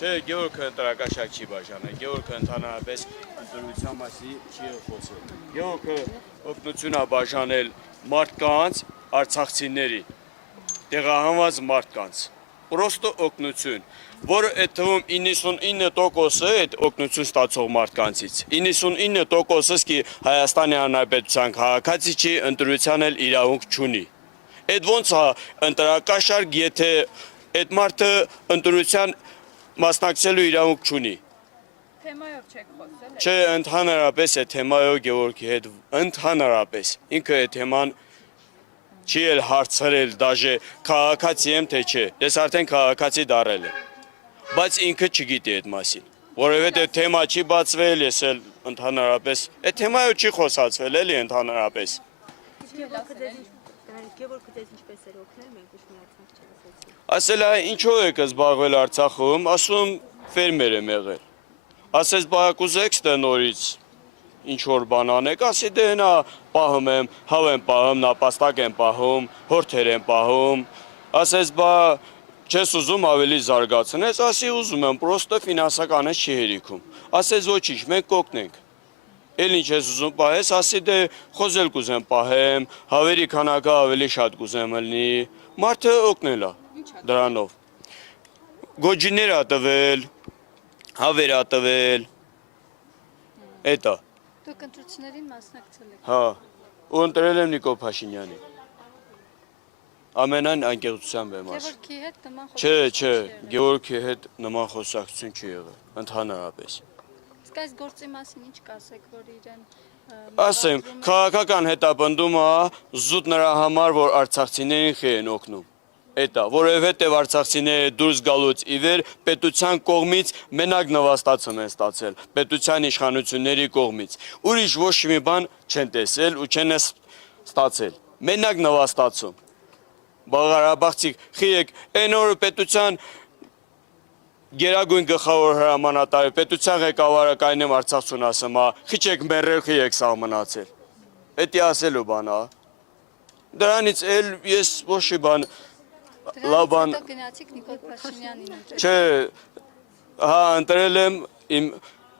Չէ, Գևորգը ընտրակաշակ չի բաժանել, Գևորգը ընդհանրապես ընտրության մասի չի խոսել։ Գևորգը օգնություն է բաժանել մարդկանց, արցախցիների, տեղահանված մարդկանց։ Պրոստը օգնություն, որը այդ թվում 99%-ը այդ օգնություն ստացող մարդկանցից, 99%-ը սկի Հայաստանի Հանրապետության քաղաքացի չի, ընտրության էլ իրավունք չունի։ Այդ ոնց է ընտրակաշարք, եթե այդ մարդը ընտրության մասնակցելու իրավունք չունի։ Թեմայով չեք խոսել։ Չէ, ընդհանրապես է թեմայով Գևորգի հետ, ընդհանրապես, ինքը այդ թեման չի էլ հարցրել, դաժե քաղաքացի եմ թե չէ, ես արդեն քաղաքացի դարել եմ, բայց ինքը չգիտի այդ մասին, որովհետև թեմա չի բացվել, ես էլ ընդհանրապես, այդ թեմայով չի խոսացվել էլի ընդհանրապես։ Գևորգը ձեզ ինչպես էր օգնել, մենք ուշ մի Արցախ չասեցինք։ Ասել է ինչով եք զբաղվել Արցախում, ասում ֆերմեր եմ եղել, ասես բա կուզեք ստե նորից ինչ որ բան անեք, ասի դե հնա պահում եմ, հավ եմ պահում, նապաստակ եմ պահում, հորթեր եմ պահում, ասես բա չես ուզում ավելի զարգացնես, ասի ուզում եմ, պրոստը ֆինանսականից չի հերիքում, ասես ոչինչ, մենք կօգնենք, էլ ինչ ես ուզում պահես, ասի դե խոզել կուզեմ պահեմ, հավերի քանակը ավելի շատ կուզեմ ելնի, մարդը օգնել է դրանով, գոջիներ ա տվել, հավեր ա տվել, էտա։ Դուք ընտրություններին մասնակցել եք։ Հա, ու ընտրել եմ Նիկոլ Փաշինյանին։ Ամենայն անկեղծությամբ եմ ասում։ Գևորգի հետ նման Չէ, չէ, Գևորգի հետ նման խոսակցություն չի եղել, ընդհանրապես։ Իսկ այս գործի մասին ինչ կասեք, որ իրեն Ասեմ, քաղաքական հետապնդումը զուտ նրա համար, որ արցախցիներին խի են օգնում։ Էտա, որովհետև արցախցիները դուրս գալուց ի վեր պետության կողմից մենակ նվաստացում են ստացել, պետության իշխանությունների կողմից։ Ուրիշ ոչ մի բան չեն տեսել ու չեն ստացել։ Մենակ նվաստացում։ Ղարաբաղցիք խիեք, այն օրը պետության գերագույն գլխավոր հրամանատարը, պետության ղեկավարը կայնեմ Արցախցուն ասում, խիչեք մեռել, խիեք սաղմնացել։ Էդի ասելու բան, դրանից էլ ես ոչ մի բան լավ բան գնացիք Նիկոլ Փաշինյանին ընտրել։ Չէ, հա, ընտրել եմ իմ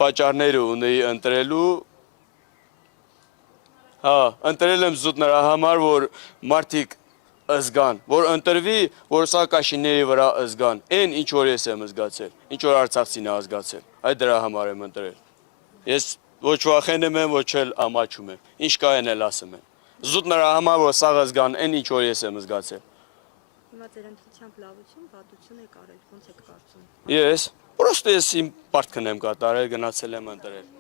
պատճառները ունեի ընտրելու, հա, ընտրել եմ զուտ նրա համար, որ մարդիկ զգան, որ ընտրվի, որ Սաակաշինների վրա զգան, այն ինչ որ ես եմ զգացել, ինչ որ Արցախցին է զգացել, այդ դրա համար եմ ընտրել։ Ես ոչ վախենում եմ, ոչ էլ ամաչում եմ, ինչ կա այն էլ ասում եմ։ Զուտ նրա համար, որ սաղ զգան, այն ինչ որ ես եմ զգացել։ Հիմա ձեր ընտրությամբ լավություն, վատություն եք արել, ոնց եք կարծում։ Ես, պրոստը ես իմ պարտքն եմ կատարել, գնացել եմ ընտրել։